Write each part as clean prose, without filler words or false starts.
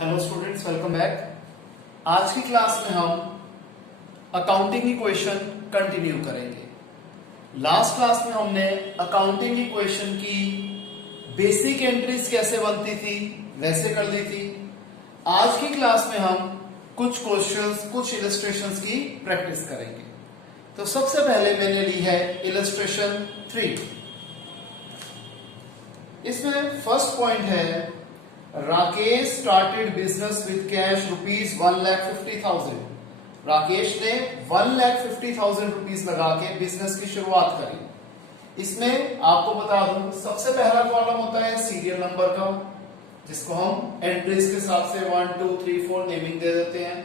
Hello students, welcome back. आज की class में हम अकाउंटिंग इक्वेशन कंटिन्यू करेंगे। लास्ट क्लास में हमने अकाउंटिंग इक्वेशन की बेसिक एंट्रीज कैसे बनती थी वैसे कर ली थी। आज की क्लास में हम कुछ क्वेश्चंस, कुछ इलस्ट्रेशंस की प्रैक्टिस करेंगे। तो सबसे पहले मैंने ली है इलस्ट्रेशन 3। इसमें फर्स्ट पॉइंट है, Rakesh started business with cash rupees 1,50,000। Rakesh ने 1,50,000 रुपीज लगा के बिजनेस की शुरुआत करी। इसमें आपको बता दूं, सबसे पहला कॉलम होता है सीरियल नंबर का, जिसको हम एंट्रीज के हिसाब से 1, 2, 3, 4 नेमिंग दे देते हैं।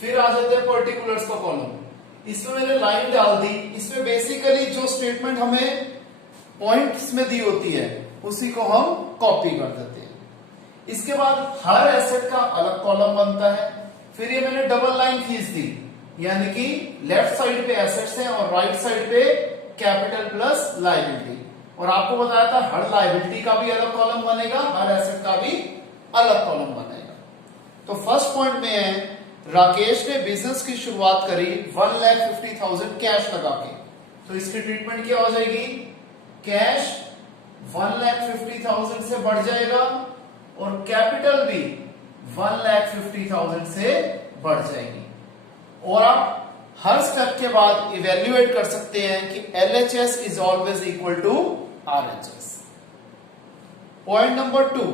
फिर आ जाते हैं पर्टिकुलर्स का कॉलम। इसमें मैंने लाइन डाल दी। इसमें बेसिकली जो स्टेटमेंट हमें पॉइंट्स में दी होती है उसी को हम कॉपी कर देते हैं। इसके बाद हर एसेट का अलग कॉलम बनता है। फिर ये मैंने डबल लाइन खींच दी, यानी कि लेफ्ट साइड पे एसेट्स हैं और राइट साइड पे कैपिटल प्लस लायबिलिटी। और आपको बताया था हर लायबिलिटी का भी अलग कॉलम बनेगा, हर एसेट का भी अलग कॉलम बनेगा। तो फर्स्ट पॉइंट में है, राकेश ने बिजनेस की शुरुआत करी 1,50,000 कैश लगा के। तो इसकी ट्रीटमेंट क्या हो जाएगी? कैश 1,50,000 से बढ़ जाएगा और कैपिटल भी 1,50,000 से बढ़ जाएगी। और आप हर स्टेप के बाद इवेल्युएट कर सकते हैं कि LHS is always equal to RHS। Point number 2,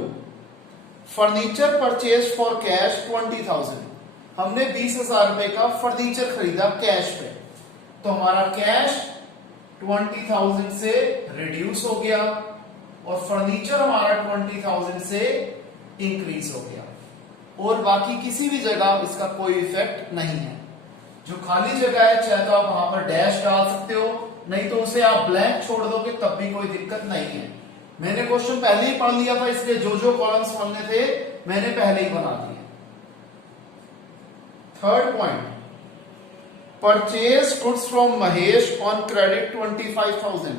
furniture purchase for cash 20,000। हमने 20,000 रुपए का फर्नीचर खरीदा कैश पे, तो हमारा कैश 20,000 से रिड्यूस हो गया और फर्नीचर हमारा 20,000 से इंक्रीज हो गया। और बाकी किसी भी जगह इसका कोई इफेक्ट नहीं है। जो खाली जगह है, चाहे तो आप वहां पर डैश डाल सकते हो, नहीं तो उसे आप ब्लैंक छोड़ दोगे तब भी कोई दिक्कत नहीं है। मैंने क्वेश्चन पहले ही पढ़ लिया था, इसलिए जो जो कॉलम्स बनने थे मैंने पहले ही बना दिए। Third point, purchase goods from Mahesh on credit 25,000।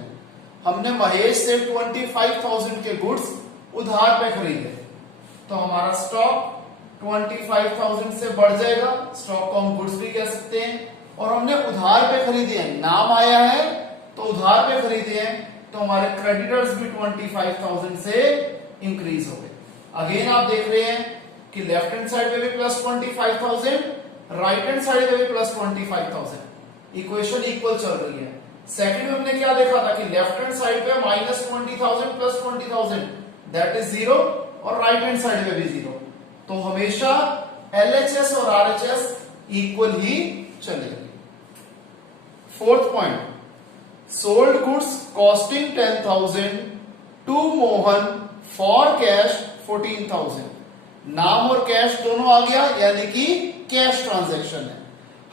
हमने महेश से 25,000 के गुड्स उधार पे खरीदे, तो हमारा स्टॉक 25,000 से बढ़ जाएगा। स्टॉक को हम गुड्स भी कह सकते हैं। और हमने उधार पे खरीदे हैं, नाम आया है तो उधार पे खरीदे हैं, तो हमारे क्रेडिटर्स भी 25,000 से इंक्रीज हो गए। अगेन आप देख रहे हैं कि लेफ्ट हैंड साइड पे भी प्लस 25,000, राइट हैंड साइड पे भी प्लस 25,000। इक्वेशन इक्वल चल रही है। सेकंड में हमने क्या देखा था कि लेफ्ट हैंड साइड पे माइनस 20,000 प्लस 20,000 दैट इज 0 और राइट हैंड साइड पे भी 0। तो हमेशा LHS और RHS इक्वल ही चलेगी। Fourth point, sold goods costing 10,000 to Mohan for cash 14,000। नाम और कैश दोनों आ गया, यानी कि कैश ट्रांजैक्शन है।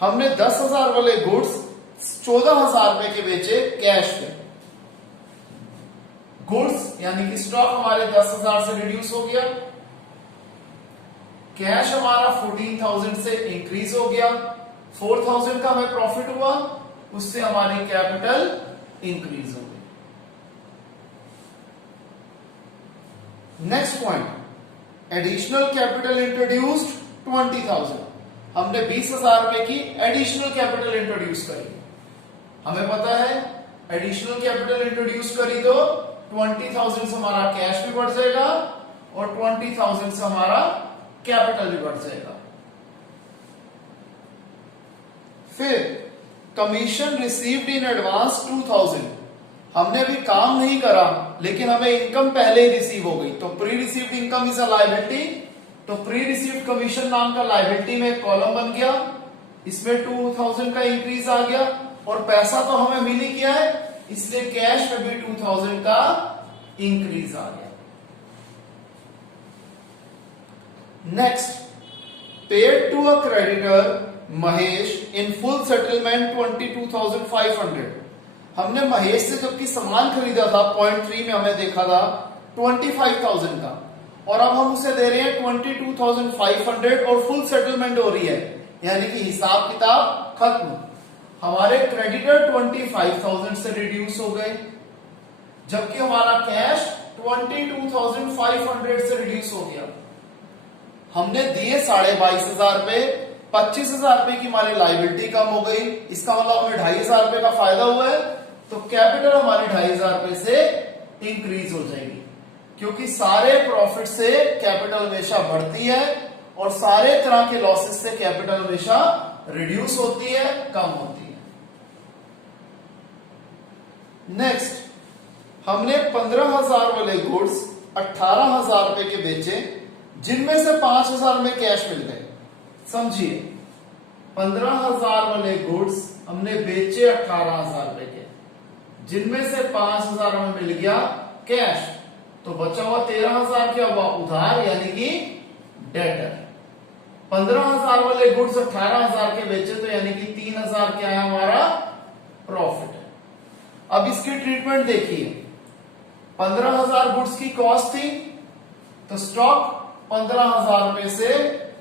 हमने 10,000 वाले गुड्स 14,000 रुपए के बेचे कैश पे। गुड्स यानी कि स्टॉक हमारे 10,000 से रिड्यूस हो गया, कैश हमारा 14,000 से इंक्रीज हो गया, 4,000 का हमें प्रॉफिट हुआ, उससे हमारी कैपिटल इंक्रीज हो गई। Next point, additional capital introduced 20,000। हमने 20,000 रुपए की एडिशनल कैपिटल इंट्रोड्यूस करी। हमें पता है एडिशनल कैपिटल इंट्रोड्यूस करी तो 20,000 से हमारा कैश भी बढ़ जाएगा और 20,000 से हमारा कैपिटल भी बढ़ जाएगा। फिर कमीशन रिसीव्ड इन एडवांस 2,000। हमने अभी काम नहीं करा लेकिन हमें इनकम पहले ही रिसीव हो गई, तो pre received income is a liability. तो प्री रिसीव्ड कमीशन नाम का लायबिलिटी में एक कॉलम बन गया, इसमें 2,000 का इंक्रीज आ गया और पैसा तो हमें मिल ही गया है, इसलिए कैश में भी 2,000 का इंक्रीज आ गया। Next, paid to a creditor Mahesh in full settlement 22,500। हमने महेश से जबकि सामान खरीदा था, पॉइंट 3 में हमें देखा था 25,000 का, और अब हम उसे दे रहे हैं 22,500 और फुल सेटलमेंट हो रही है, यानी कि हिसाब किताब खत्म। हमारे क्रेडिटर 25,000 से रिड्यूस हो गए, जबकि हमारा कैश 22,500 से रिड्यूस हो गया। हमने दिए 22,500 रुपए, 25,000 रुपए की हमारी लाइबिलिटी कम हो गई, इसका मतलब हमें 2,500 रुपए का फायदा हुआ है, तो कैपिटल हमारी 2,500 रुपए से इंक्रीज हो जाएगी, क्योंकि सारे प्रॉफिट से कैपिटल हमेशा बढ़ती है और सारे तरह के लॉसेस से कैपिटल हमेशा रिड्यूस होती है, कम होती है। नेक्स्ट, हमने 15,000 वाले गुड्स 18,000 रुपए के बेचे, जिनमें से 5,000 में कैश मिल गए। समझिए, 15,000 वाले गुड्स हमने बेचे 18,000 रुपए के, जिनमें से 5,000 में मिल गया कैश, तो बचा हुआ 13,000 क्या हुआ? उधार, यानी कि डेटर। 15,000 वाले गुड्स 18,000 के बेचे, तो यानी कि 3,000 क्या है हमारा? प्रॉफिट है। अब इसकी ट्रीटमेंट देखिए, 15,000 गुड्स की कॉस्ट थी, तो स्टॉक 15,000 रुपए से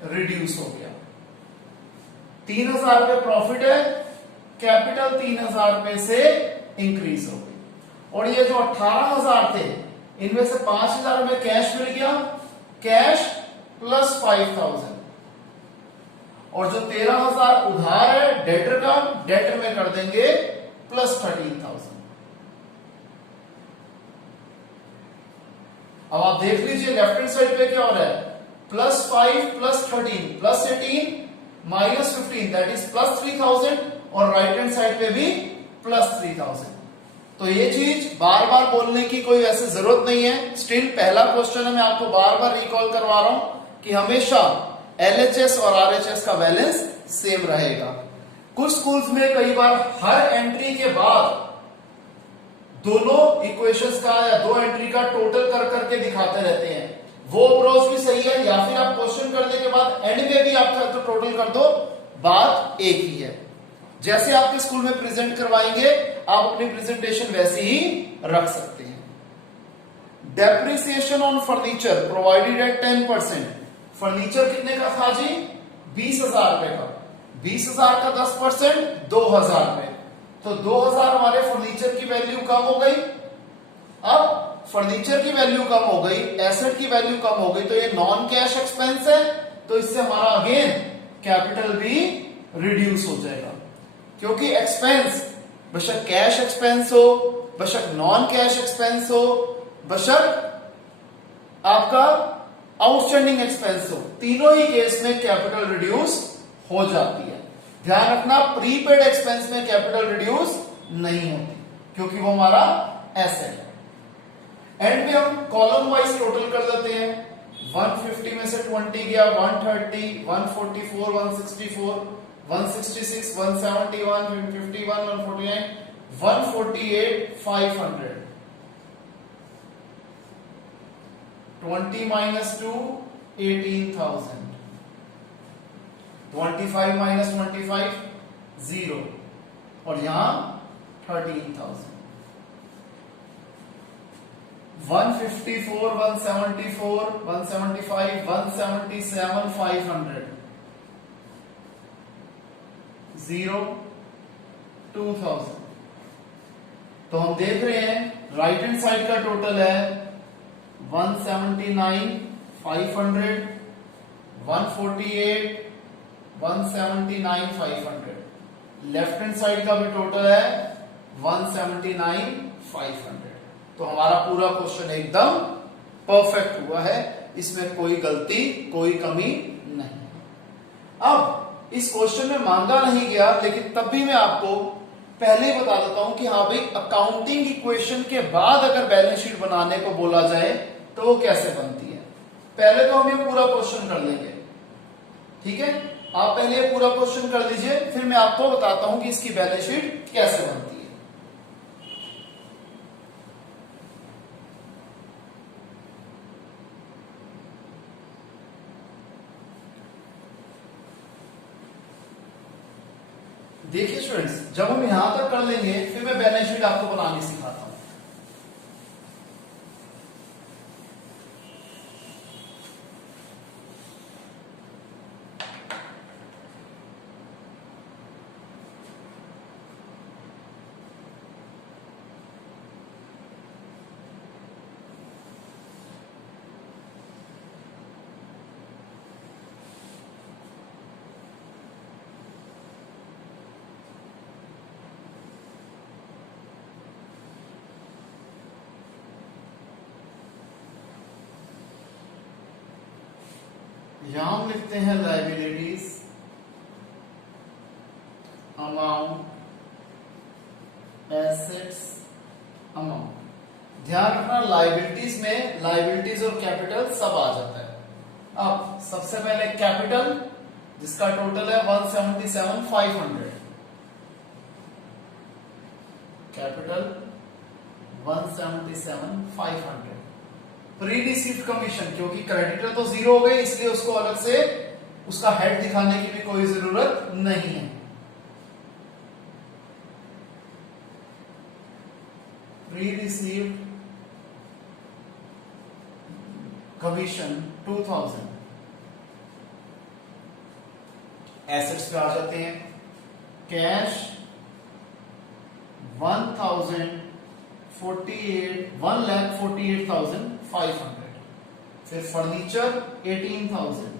रिड्यूस हो गया, 3,000 रुपए प्रॉफिट है, कैपिटल 3,000 रुपए से इंक्रीज हो गई। और ये जो 18,000 थे, इनमें से 5,000 रुपए कैश मिल गया, कैश प्लस 5,000, और जो 13,000 उधार है डेटर का, डेटर में कर देंगे प्लस 13,000। अब आप देख लीजिए लेफ्ट हैंड साइड पे क्या हो रहा है, +5 +13 +18 -15, दैट इज +3,000, और राइट हैंड साइड पे भी +3,000। तो ये चीज बार बार बोलने की कोई वैसे जरूरत नहीं है, स्टिल पहला क्वेश्चन है, मैं आपको बार बार रिकॉल करवा रहा हूं कि हमेशा LHS और RHS का बैलेंस सेम रहेगा। कुछ स्कूल्स में कई बार हर एंट्री के बाद दोनों इक्वेशंस का या दो एंट्री का टोटल कर करके दिखाते रहते हैं, वो अप्रोच भी सही है, या फिर आप क्वेश्चन करने के बाद एंड में भी आप तो टोटल कर दो, बात एक ही है। जैसे आपके स्कूल में प्रेजेंट करवाएंगे, आप अपनी प्रेजेंटेशन वैसे ही रख सकते हैं। Depreciation on furniture provided eight 10%। Furniture कितने का था जी? 20,000 रुपए का, 20,000 का 10% 2,000 रुपए, तो 2,000 हमारे फर्नीचर की वैल्यू कम हो गई। अब फर्नीचर की वैल्यू कम हो गई, एसेट की वैल्यू कम हो गई, तो ये नॉन कैश एक्सपेंस है, तो इससे हमारा अगेन कैपिटल भी रिड्यूस हो जाएगा, क्योंकि एक्सपेंस बेशक कैश एक्सपेंस हो, बेशक नॉन कैश एक्सपेंस हो, बेशक आपका आउटस्टैंडिंग एक्सपेंस हो, तीनों ही केस में कैपिटल रिड्यूस हो जाती है। ध्यान रखना, प्रीपेड एक्सपेंस में कैपिटल रिड्यूस नहीं होती, क्योंकि वो हमारा एसेट है। एंड में हम कॉलम वाइज टोटल कर देते हैं, 150 में से 20 गया, 130, 144, 164, 166, 171, 151, 149, 148, 500, 20 minus 2, 18,000, 25 minus 25, 0, और यहां 13,000, 154, 174, 175, 177, 500, 0, 2,000। तो हम देख रहे हैं राइट हैंड साइड का टोटल है 179, 500, 148, 179, 500। लेफ्ट हैंड साइड का भी टोटल है 179, 500। तो हमारा पूरा क्वेश्चन एकदम परफेक्ट हुआ है, इसमें कोई गलती कोई कमी नहीं। अब इस क्वेश्चन में मांगा नहीं गया, लेकिन तब भी मैं आपको पहले ही बता देता हूं कि हाँ भाई, अकाउंटिंग इक्वेशन के बाद अगर बैलेंस शीट बनाने को बोला जाए तो वो कैसे बनती है। पहले तो हम ये पूरा क्वेश्चन कर लेंगे, ठीक है? आप पहले ये पूरा क्वेश्चन कर लीजिए, फिर मैं आपको बताता हूं कि इसकी बैलेंस शीट कैसे बनती है। देखिए स्टूडेंट्स, जब हम यहां तक कर लेंगे, फिर मैं बैलेंस शीट आपको बनानी सिखाता हूं। यहां हम लिखते हैं लाइबिलिटीज अमाउंट एसेट्स अमाउंट। ध्यान रखना लाइबिलिटीज में लाइबिलिटीज और कैपिटल सब आ जाता है। अब सबसे पहले कैपिटल जिसका टोटल है 177,500, कैपिटल 177,500। प्री रिसीव्ड कमीशन, क्योंकि क्रेडिटर तो जीरो हो गए इसलिए उसको अलग से उसका हेड दिखाने की भी कोई जरूरत नहीं है। Pre received commission 2000। एसेट्स पे आ जाते हैं। कैश 1,48,500। फिर फर्नीचर 18,000।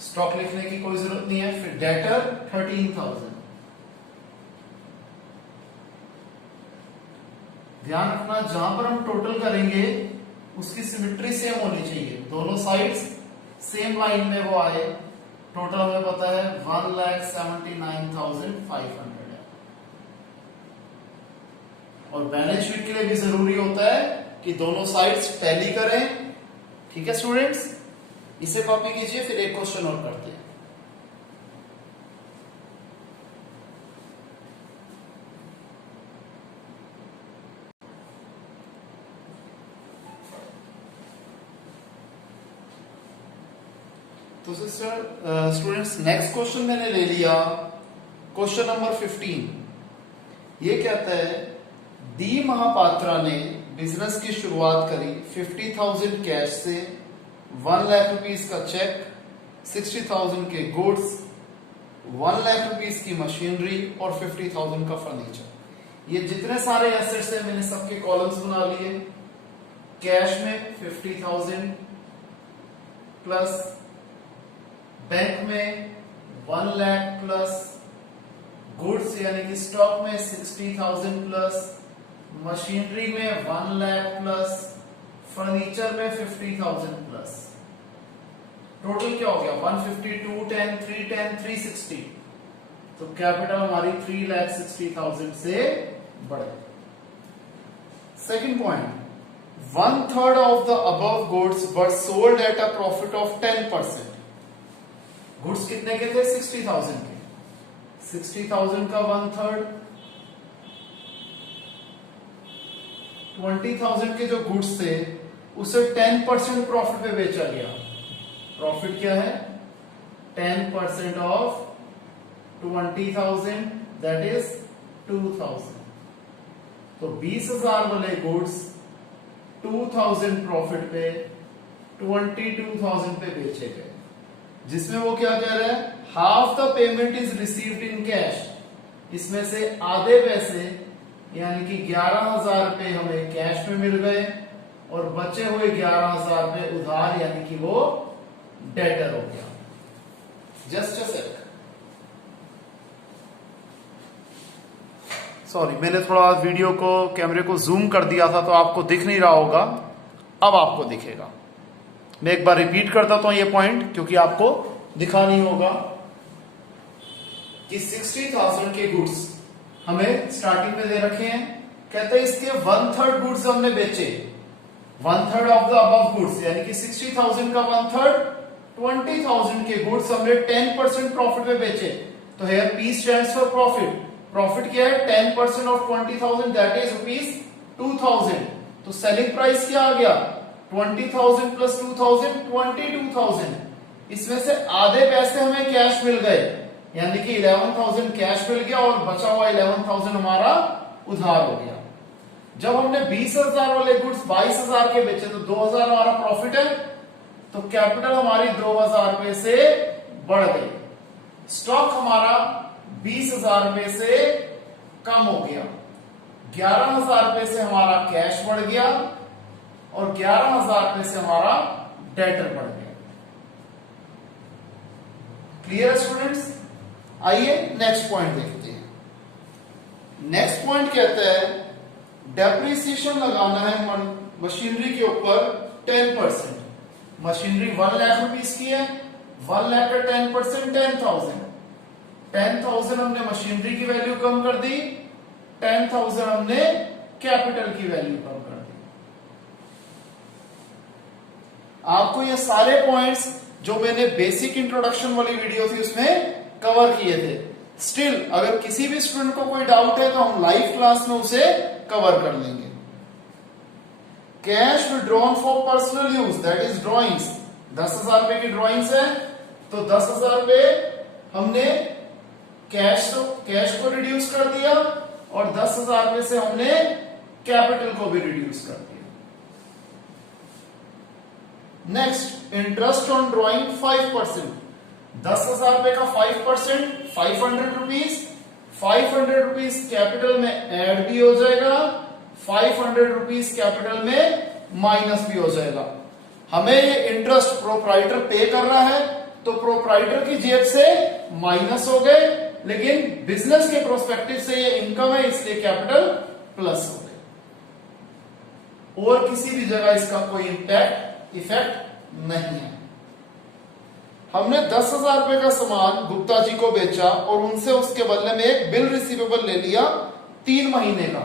स्टॉक लिखने की कोई जरूरत नहीं है। फिर डेटर 13,000। ध्यान रखना जहां पर हम टोटल करेंगे उसकी सिमेट्री सेम होनी चाहिए, दोनों साइड्स सेम लाइन में वो आए। टोटल हमें पता है 1,79,500 है। और बैलेंस शीट के लिए भी जरूरी होता है कि दोनों साइड्स टैली करें। ठीक है स्टूडेंट्स, इसे कॉपी कीजिए, फिर एक क्वेश्चन और करते हैं। तो स्टूडेंट्स नेक्स्ट क्वेश्चन मैंने ले लिया, क्वेश्चन नंबर 15। ये कहता है डी महापात्रा ने बिजनेस की शुरुआत करी 50,000 कैश से, 1 लाख रुपीस का चेक, 60,000 के गुड्स, 1 लाख रुपीस की मशीनरी और 50,000 का फर्नीचर। ये जितने सारे एसेट्स हैं मैंने सबके कॉलम्स बना लिए। कैश में 50,000 प्लस, बैंक में 1 लाख प्लस, गुड्स यानी कि स्टॉक में 60,000 प्लस, मशीनरी में 1 लाख प्लस, फर्नीचर में 50,000 प्लस। टोटल क्या हो गया 150, 210, 310, 360। तो कैपिटल हमारी 3,60,000 से बढ़े। Second point, 1/3 of the above goods were sold at a profit of 10%। Goods कितने के थे 60,000 के, 60,000 का 1/3, 20,000 के जो गुड्स थे उसे 10% प्रॉफिट पे बेचा गया। प्रॉफिट क्या है 10% ऑफ 20,000 दैट इज 2,000। तो 20,000 वाले गुड्स 2,000 प्रॉफिट पे 22,000 पे बेचे गए, जिसमें वो क्या कह रहा है half the payment is received in cash. इसमें से आधे पैसे यानी कि 11,000 रुपए हमें कैश में मिल गए और बचे हुए 11,000 रुपए उधार यानी कि वो डेटर हो गया। जस्ट अ सेक, सॉरी मैंने थोड़ा वीडियो को कैमरे को जूम कर दिया था तो आपको दिख नहीं रहा होगा, अब आपको दिखेगा। मैं एक बार रिपीट करता हूं ये पॉइंट क्योंकि आपको दिखा नहीं होगा कि 60,000 के गुड्स हमें स्टार्टिंग में दे रखे हैं। कहते हैं इसके 1/3 गुड्स हमने बेचे, 1/3 ऑफ द अबव गुड्स यानी कि 60,000 का 1/3, 20,000 के गुड्स हमने 10% प्रॉफिट में बेचे। तो here P stands for profit. Profit क्या है 10% ऑफ 20,000 दैट इज ₹2,000। तो सेलिंग प्राइस क्या आ गया 20,000 प्लस 2,000 22,000। इसमें से आधे पैसे हमें कैश मिल गए यानी कि 11,000 कैश मिल गया और बचा हुआ 11,000 हमारा उधार हो गया। जब हमने 20,000 वाले गुड्स 22,000 के बेचे तो 2,000 हमारा प्रॉफिट है, तो कैपिटल हमारी 2,000 रुपए से बढ़ गई। स्टॉक हमारा 20,000 रुपए से कम हो गया, 11,000 रुपए से हमारा कैश बढ़ गया और 11,000 रुपए से हमारा डेटर बढ़ गया। क्लियर है स्टूडेंट्स? आइए नेक्स्ट पॉइंट देखते हैं। नेक्स्ट पॉइंट कहता है डेप्रिसिएशन लगाना है मशीनरी के ऊपर 10%। मशीनरी 1 लाख रुपीस की है, 1 लाख का 10% 10,000। 10,000 हमने मशीनरी की वैल्यू कम कर दी, 10,000 हमने कैपिटल की वैल्यू कम कर दी। आपको ये सारे पॉइंट्स जो मैंने बेसिक इंट्रोडक्शन वाली वीडियो थी उसमें कवर किए थे। स्टिल अगर किसी भी स्टूडेंट को कोई डाउट है तो हम लाइव क्लास में उसे कवर कर लेंगे। Cash withdrawn for personal use, that is drawings. 10,000 रुपए की ड्रॉइंग्स है, तो 10,000 रुपए हमने कैश को रिड्यूस कर दिया और 10,000 रुपए से हमने कैपिटल को भी रिड्यूस कर दिया। Next, interest on drawing 5%। 10,000 रुपए का 5%, 500 रुपीज। 500 रुपीज कैपिटल में ऐड भी हो जाएगा, 500 रुपीज कैपिटल में माइनस भी हो जाएगा। हमें ये इंटरेस्ट प्रोप्राइटर पे कर रहा है, तो प्रोप्राइटर की जेब से माइनस हो गए, लेकिन बिजनेस के प्रोस्पेक्टिव से ये इनकम है, इसलिए कैपिटल प्लस हो गए। और किसी भी जगह इसका कोई इफेक्ट नहीं है। हमने 10,000 रुपए का सामान गुप्ता जी को बेचा और उनसे उसके बदले में एक बिल रिसीवेबल ले लिया 3 महीने का,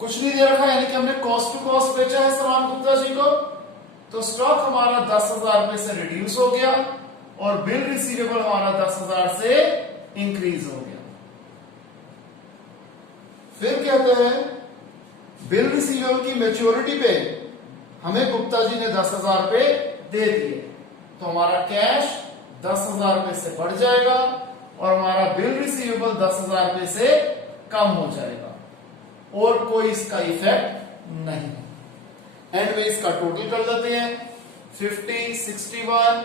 कुछ नहीं दे रखा, यानी कि हमने कॉस्ट टू कॉस्ट बेचा है सामान गुप्ता जी को, तो स्टॉक हमारा 10,000 रुपए से रिड्यूस हो गया और बिल रिसीवेबल हमारा 10,000 से इंक्रीज हो गया। फिर कहते हैं बिल रिसीवेबल की मैच्योरिटी पे हमें गुप्ता जी ने 10,000 रुपए दे दिए, तो हमारा कैश 10,000 रुपए से बढ़ जाएगा और हमारा बिल रिसीवेबल 10,000 रुपए से कम हो जाएगा और कोई इसका इफेक्ट नहीं। एंड में इसका टोटल कर देते हैं, 50, 61,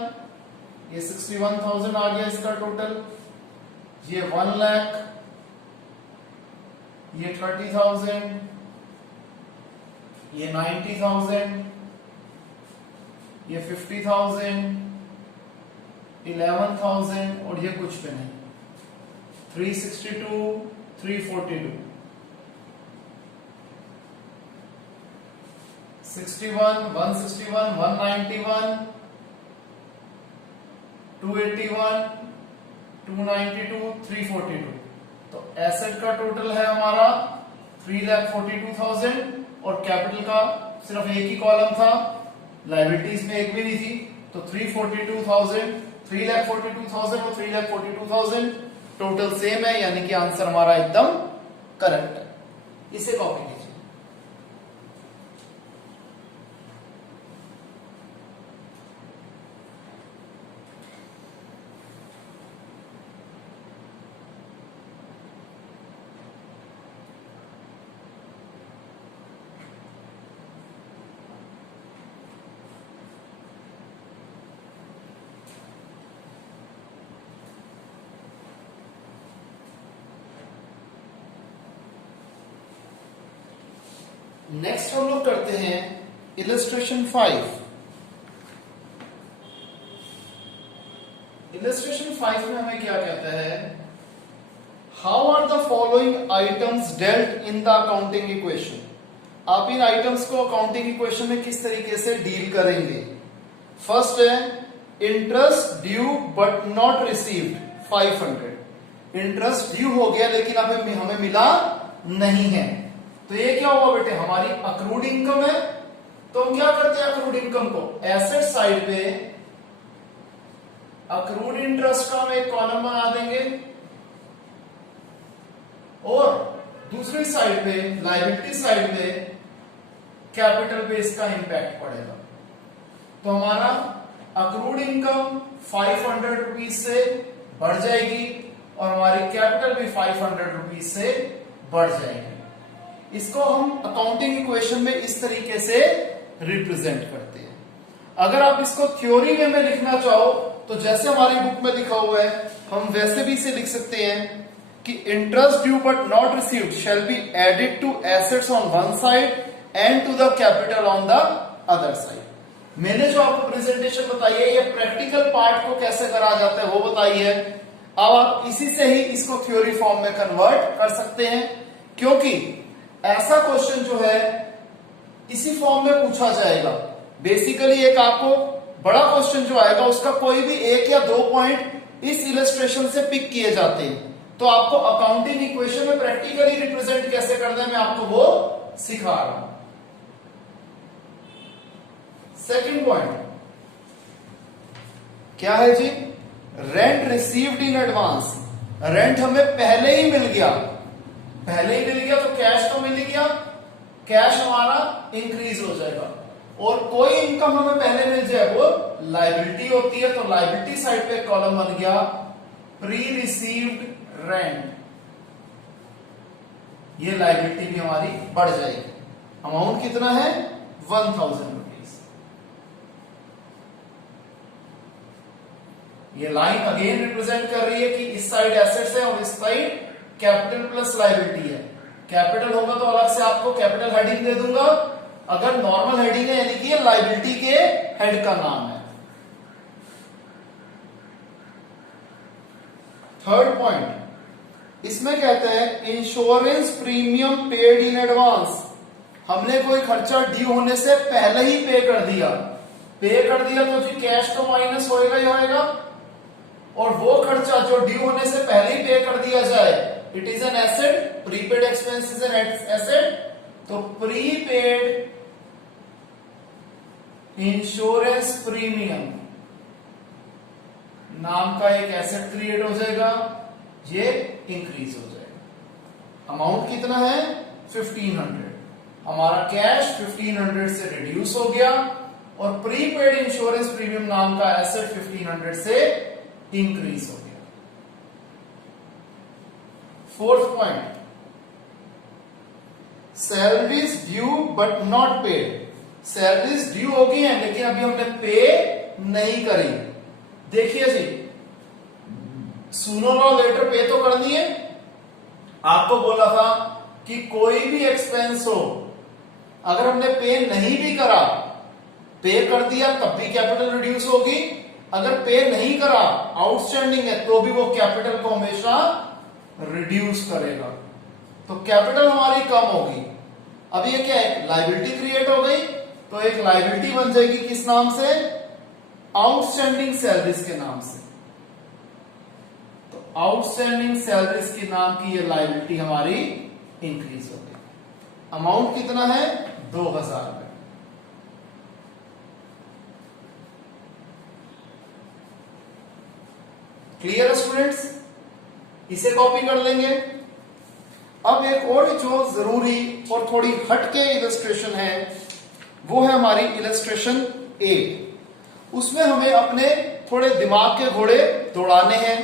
ये 61,000 आ गया इसका टोटल, ये 1 लाख, ये 30,000, ये 90,000, ये 50,000, 11,000 और ये कुछ भी नहीं, 362, 342, 61, 161, 191, 281, 292, 342। तो एसेट का टोटल है हमारा 3,42,000 और कैपिटल का सिर्फ एक ही कॉलम था, लायबिलिटीज में एक भी नहीं थी, तो 342,000, 3,42,000 और 3,42,000 टोटल सेम है, यानी कि आंसर हमारा एकदम करेक्ट है। इसे कॉपी कीजिए। नेक्स्ट हम लोग करते हैं इलस्ट्रेशन 5। इलस्ट्रेशन 5 में हमें क्या कहता है, how are the following items dealt in the accounting equation. आप इन आइटम्स को अकाउंटिंग इक्वेशन में किस तरीके से डील करेंगे। फर्स्ट है interest due but not received 500। Interest due हो गया लेकिन अब हमें मिला नहीं है, तो ये क्या हुआ बेटे, हमारी अक्रूड इनकम है। तो हम क्या करते हैं अक्रूड इनकम को, एसेट साइड पे अक्रूड इंटरेस्ट का हम एक कॉलम बना देंगे और दूसरी साइड पे लायबिलिटी साइड पे कैपिटल पे इसका इंपैक्ट पड़ेगा। तो हमारा अक्रूड इनकम 500 रुपीज से बढ़ जाएगी और हमारी कैपिटल भी 500 रुपीज से बढ़ जाएगी। इसको हम अकाउंटिंग इक्वेशन में इस तरीके से रिप्रेजेंट करते हैं। अगर आप इसको थ्योरी में लिखना चाहो तो जैसे हमारी बुक में लिखा हुआ है, हम वैसे भी इसे लिख सकते हैं कि interest due but not received shall be added to assets on one side and to the capital on the other side. मैंने जो आपको प्रेजेंटेशन बताई है, ये प्रैक्टिकल पार्ट को कैसे करा जाता है वो बताई है। अब आप इसी से ही इसको थ्योरी फॉर्म में कन्वर्ट कर सकते हैं, क्योंकि ऐसा क्वेश्चन जो है इसी फॉर्म में पूछा जाएगा। बेसिकली एक आपको बड़ा क्वेश्चन जो आएगा उसका कोई भी एक या दो पॉइंट इस इलस्ट्रेशन से पिक किए जाते हैं। तो आपको अकाउंटिंग इक्वेशन में प्रैक्टिकली रिप्रेजेंट कैसे करना है मैं आपको वो सिखा रहा हूं। सेकंड पॉइंट क्या है जी? Rent received in advance. Rent हमें पहले ही मिल गया, पहले ही मिल गया तो कैश तो मिल ही गया, कैश हमारा इंक्रीज हो जाएगा। और कोई इनकम हमें पहले मिल जाए वो लायबिलिटी होती है, तो लायबिलिटी साइड पे कॉलम बन गया प्री रिसीव्ड रेंट। ये लायबिलिटी भी हमारी बढ़ जाएगी। अमाउंट कितना है? 1000 रुपीज। ये लाइन अगेन रिप्रेजेंट कर रही है कि इस साइड एसेट्स है और इस साइड कैपिटल प्लस लायबिलिटी है। कैपिटल होगा तो अलग से आपको कैपिटल हेडिंग दे दूंगा, अगर नॉर्मल हेडिंग है यानी कि ये लायबिलिटी के हेड का नाम है। थर्ड पॉइंट इसमें कहते हैं insurance premium paid in advance. हमने कोई खर्चा ड्यू होने से पहले ही पे कर दिया। पे कर दिया तो जी कैश तो माइनस होएगा ही होएगा, और वो खर्चा जो ड्यू होने से पहले ही पे कर दिया जाए it is an asset. Prepaid expense is an asset, तो प्रीपेड इंश्योरेंस प्रीमियम नाम का एक एसेट क्रिएट हो जाएगा, ये इंक्रीज हो जाएगा। अमाउंट कितना है? 1500। हमारा कैश 1500 से रिड्यूस हो गया और प्रीपेड इंश्योरेंस प्रीमियम नाम का एसेट 1500 से इंक्रीज हो गया। Fourth point salaries due but not paid. Salaries due हो गई है लेकिन अभी हमने पे नहीं करी। देखिए जी, सूनर और लेटर पे तो करनी है। आपको बोला था कि कोई भी एक्सपेंस हो अगर हमने पे नहीं भी करा, पे कर दिया तब भी कैपिटल रिड्यूस होगी, अगर पे नहीं करा आउटस्टैंडिंग है तो भी वो कैपिटल को हमेशा रिड्यूस करेगा, तो कैपिटल हमारी कम होगी। अब ये क्या है? लायबिलिटी क्रिएट हो गई, तो एक लायबिलिटी बन जाएगी किस नाम से? आउटस्टैंडिंग सैलरीज के नाम से। तो आउटस्टैंडिंग सैलरीज के नाम की ये लायबिलिटी हमारी इंक्रीज हो गई। अमाउंट कितना है? 2000 रुपए। क्लियर है स्टूडेंट्स? इसे कॉपी कर लेंगे। अब एक और जो जरूरी और थोड़ी हटके इलस्ट्रेशन है वो है हमारी इलस्ट्रेशन 8। उसमें हमें अपने थोड़े दिमाग के घोड़े दौड़ाने हैं,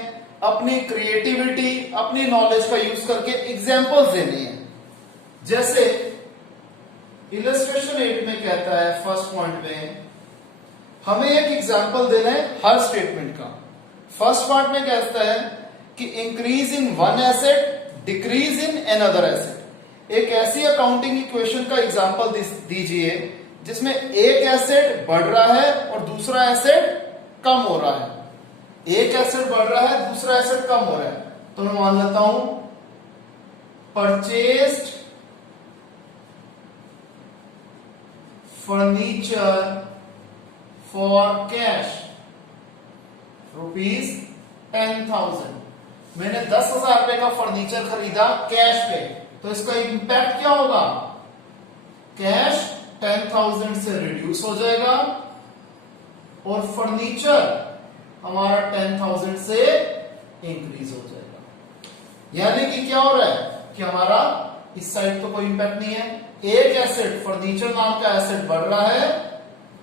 अपनी क्रिएटिविटी अपनी नॉलेज का यूज करके एग्जांपल्स देने हैं। जैसे इलस्ट्रेशन 8 में कहता है फर्स्ट पॉइंट में हमें एक एग्जांपल देना है हर स्टेटमेंट का। फर्स्ट पार्ट में कहता है कि increase in one asset decrease in another asset. एक ऐसी अकाउंटिंग इक्वेशन का एग्जांपल दीजिए जिसमें एक एसेट बढ़ रहा है और दूसरा एसेट कम हो रहा है। एक एसेट बढ़ रहा है दूसरा एसेट कम हो रहा है। तो मैं मान लेता हूं परचेस्ड फर्नीचर फॉर कैश ₹10,000। मैंने 10,000 रुपए का फर्नीचर खरीदा कैश पे, तो इसका इंपैक्ट क्या होगा? कैश 10,000 से रिड्यूस हो जाएगा और फर्नीचर हमारा 10,000 से इंक्रीज हो जाएगा। यानी कि क्या हो रहा है कि हमारा इस साइड तो कोई इंपैक्ट नहीं है। एक एसेट फर्नीचर नाम का एसेट बढ़ रहा है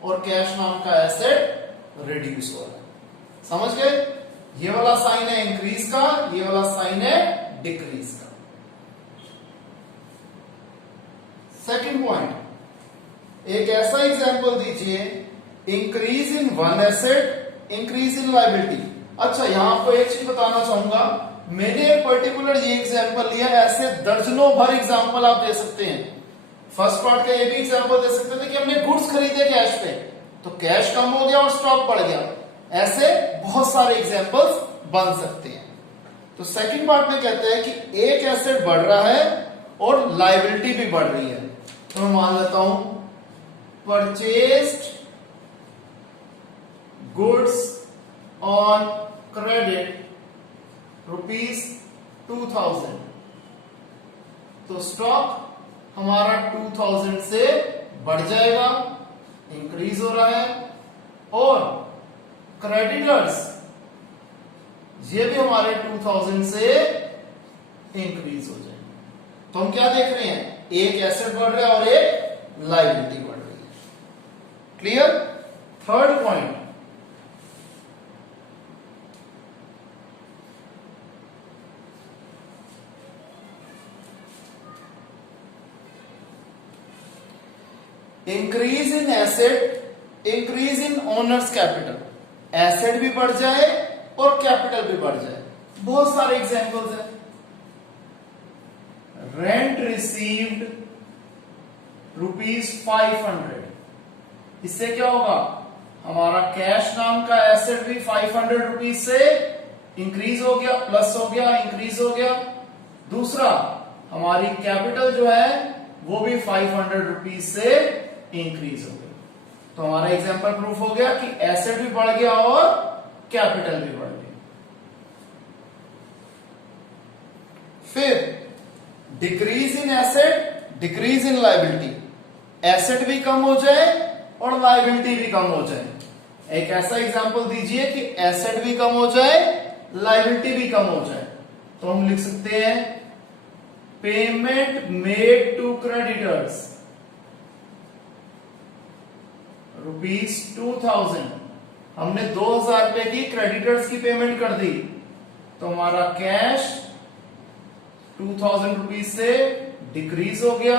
और कैश नाम का एसेट रिड्यूस हो रहा है। समझ गए? ये वाला साइन है इंक्रीज का, ये वाला साइन है डिक्रीज का। सेकंड पॉइंट, एक ऐसा एग्जांपल दीजिए increase in one asset increase in liability. अच्छा, यहां आपको एक चीज बताना चाहूंगा, मैंने एक पर्टिकुलर ये एग्जांपल लिया, ऐसे दर्जनों भर एग्जांपल आप दे सकते हैं। फर्स्ट पार्ट का ये भी एग्जांपल दे सकते थे कि हमने गुड्स खरीदे कैश पे, तो कैश कम हो गया और स्टॉक बढ़ गया। ऐसे बहुत सारे एग्जांपल्स बन सकते हैं। तो सेकंड पार्ट में कहते हैं कि एक एसेट बढ़ रहा है और लाइबिलिटी भी बढ़ रही है। तो मैं मान लेता हूं परचेस्ड गुड्स ऑन क्रेडिट ₹2000। तो स्टॉक हमारा 2000 से बढ़ जाएगा, इंक्रीज हो रहा है, और क्रेडिटर्स ये भी हमारे 2000 से इंक्रीज हो जाएंगे। तो हम क्या देख रहे हैं, एक एसेट बढ़ रहा है और एक लायबिलिटी बढ़ रही है। Clear? Third point, increase in asset, increase in owners capital. Asset भी बढ़ जाए और कैपिटल भी बढ़ जाए। बहुत सारे एग्जांपल्स हैं। रेंट रिसीव्ड ₹500, इससे क्या होगा, हमारा कैश नाम का एसेट भी ₹500 से इंक्रीज हो गया, प्लस हो गया, इंक्रीज हो गया। दूसरा, हमारी कैपिटल जो है वो भी ₹500 से इंक्रीज हो गया। तो हमारा एग्जांपल प्रूफ हो गया कि एसेट भी बढ़ गया और कैपिटल भी बढ़ गया। फिर decrease in asset, decrease in liability. Asset भी कम हो जाए और लायबिलिटी भी कम हो जाए। एक ऐसा एग्जांपल दीजिए कि एसेट भी कम हो जाए, लायबिलिटी भी कम हो जाए। तो हम लिख सकते हैं पेमेंट मेड टू क्रेडिटर्स ₹2000। हमने 2000 रुपए की क्रेडिटर्स की पेमेंट कर दी, तो हमारा कैश 2000 से डिक्रीज हो गया,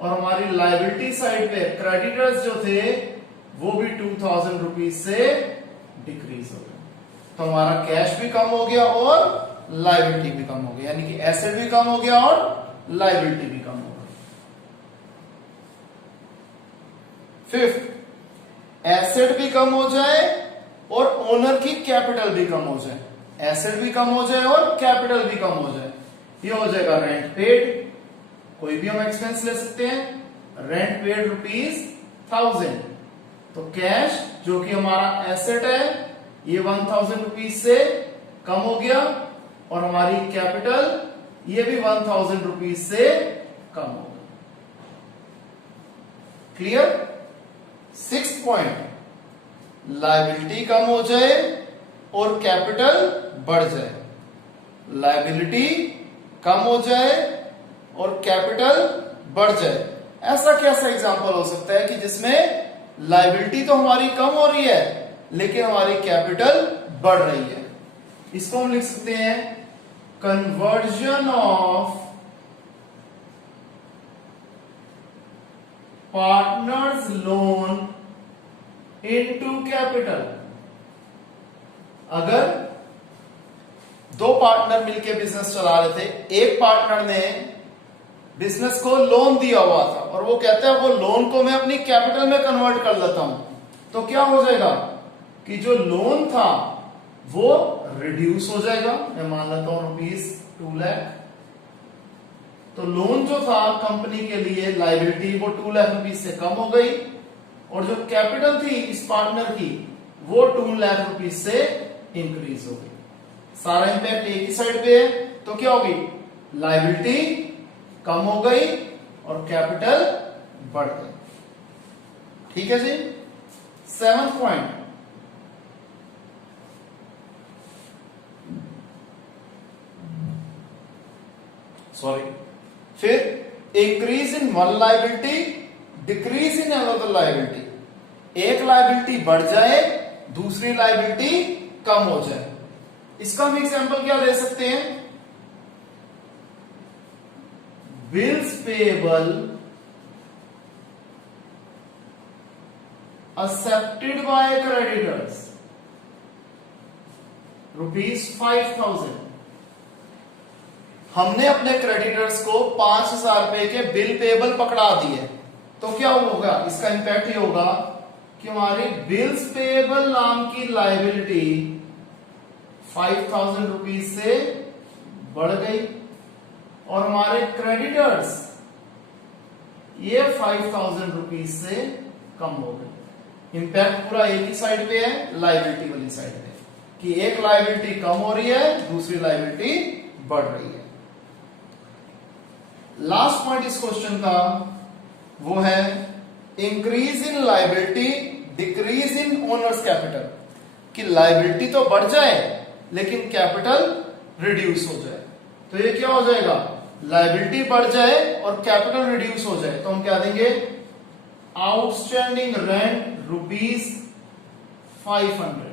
और हमारी लायबिलिटी साइड पे क्रेडिटर्स जो थे वो भी 2000 से डिक्रीज हो गया। तो हमारा कैश भी कम हो गया और लायबिलिटी भी कम हो गया, यानी कि एसेट भी कम हो गया और लायबिलिटी भी कम हो गया। फिफ्थ, एसेट भी कम हो जाए और ओनर की कैपिटल भी कम हो जाए। एसेट भी कम हो जाए और कैपिटल भी कम हो जाए। ये हो जाएगा रेंट पेड, कोई भी हम एक्सपेंस ले सकते हैं। रेंट पेड ₹1000, तो कैश जो कि हमारा एसेट है ये ₹1000 से कम हो गया, और हमारी कैपिटल ये भी ₹1000 से कम हो गया। क्लियर? सिक्स्थ पॉइंट, लायबिलिटी कम हो जाए और कैपिटल बढ़ जाए। लायबिलिटी कम हो जाए और कैपिटल बढ़ जाए। ऐसा कैसा एग्जांपल हो सकता है कि जिसमें लायबिलिटी तो हमारी कम हो रही है लेकिन हमारी कैपिटल बढ़ रही है। इसको हम लिख सकते हैं conversion of partners loan into capital. अगर दो पार्टनर मिलकर बिजनेस चला रहे थे, एक पार्टनर ने बिजनेस को लोन दिया हुआ था और वो कहता है वो लोन को मैं अपनी कैपिटल में कन्वर्ट कर लेता हूं, तो क्या हो जाएगा कि जो लोन था वो रिड्यूस हो जाएगा। मैं मान लेता हूं ₹2 लाख। तो लोन जो था कंपनी के लिए लायबिलिटी वो ₹2 लाख से कम हो गई, और जो कैपिटल थी इस पार्टनर की वो ₹2 लाख से इंक्रीज हो गई। सारा इंपैक्ट एक ही साइड पे है, तो क्या होगी, लायबिलिटी कम हो गई और कैपिटल बढ़ गई। ठीक है जी। सेवंथ पॉइंट, फिर increase in one liability, decrease in another liability. एक लायबिलिटी बढ़ जाए, दूसरी लायबिलिटी कम हो जाए। इसका हम एग्जांपल क्या दे सकते हैं, bills payable accepted by creditors ₹5000। हमने अपने क्रेडिटर्स को 5000 रुपए के बिल पेएबल पकड़ा दिए, तो क्या होगा, इसका इंपैक्ट ये होगा कि हमारी बिल्स पेएबल नाम की लायबिलिटी 5000 रुपीज से बढ़ गई और हमारे क्रेडिटर्स ये 5,000 रुपीज से कम हो गए। इंपैक्ट पूरा एक ही साइड पे है, लायबिलिटी वाली साइड पे, कि एक लायबिलिटी कम हो रही है, दूसरी लायबिलिटी बढ़ रही है। लास्ट पॉइंट इस क्वेश्चन का वो है increase in liability decrease in owners capital, कि लायबिलिटी तो बढ़ जाए लेकिन कैपिटल रिड्यूस हो जाए। तो ये क्या हो जाएगा, लायबिलिटी बढ़ जाए और कैपिटल रिड्यूस हो जाए, तो हम क्या देंगे, आउटस्टैंडिंग रेंट ₹500।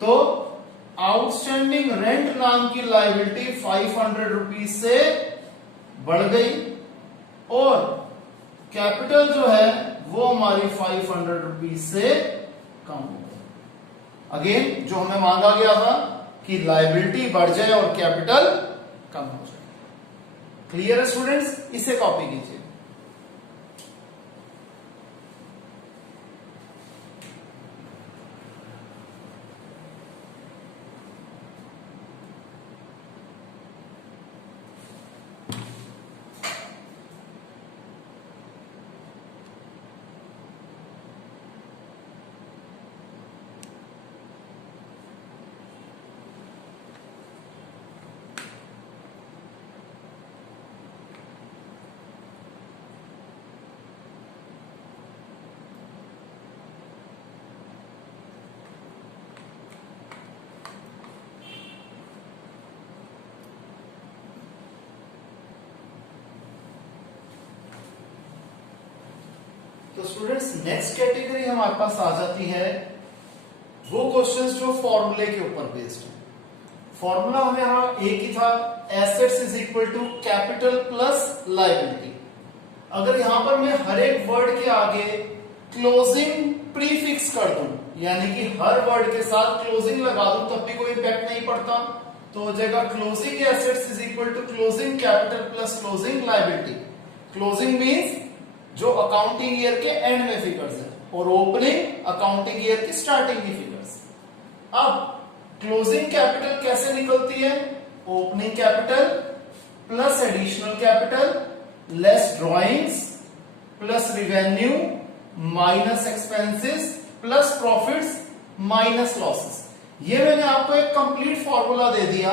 तो आउटस्टैंडिंग रेंट नाम की लायबिलिटी 500 रुपीज से बढ़ गई और कैपिटल जो है वो हमारी 500 रुपीज से कम हो गई। अगेन जो हमें मांगा गया था कि लायबिलिटी बढ़ जाए और कैपिटल कम हो जाए। क्लियर है स्टूडेंट्स, इसे कॉपी कीजिए। तो स्टूडेंट्स नेक्स्ट कैटेगरी हमारे पास आ जाती है वो क्वेश्चंस जो फॉर्मूले के ऊपर बेस्ड है। फॉर्मूला हमें यहां एक ही था, assets is equal to capital plus liability. अगर यहां पर मैं हर एक वर्ड के आगे क्लोजिंग प्रीफिक्स कर दूं, यानी कि हर वर्ड के साथ क्लोजिंग लगा दूं, तब भी कोई इम्पैक्ट नहीं पड़ता, तो हो जाएगा closing assets is equal to closing capital plus closing liability. Closing means जो अकाउंटिंग ईयर के एंड में फिगर्स है और ओपनिंग अकाउंटिंग ईयर की स्टार्टिंग की फिगर्स। अब क्लोजिंग कैपिटल कैसे निकलती है, opening capital plus additional capital less drawings plus revenue minus expenses plus profits minus losses. ये मैंने आपको एक कंप्लीट फॉर्मूला दे दिया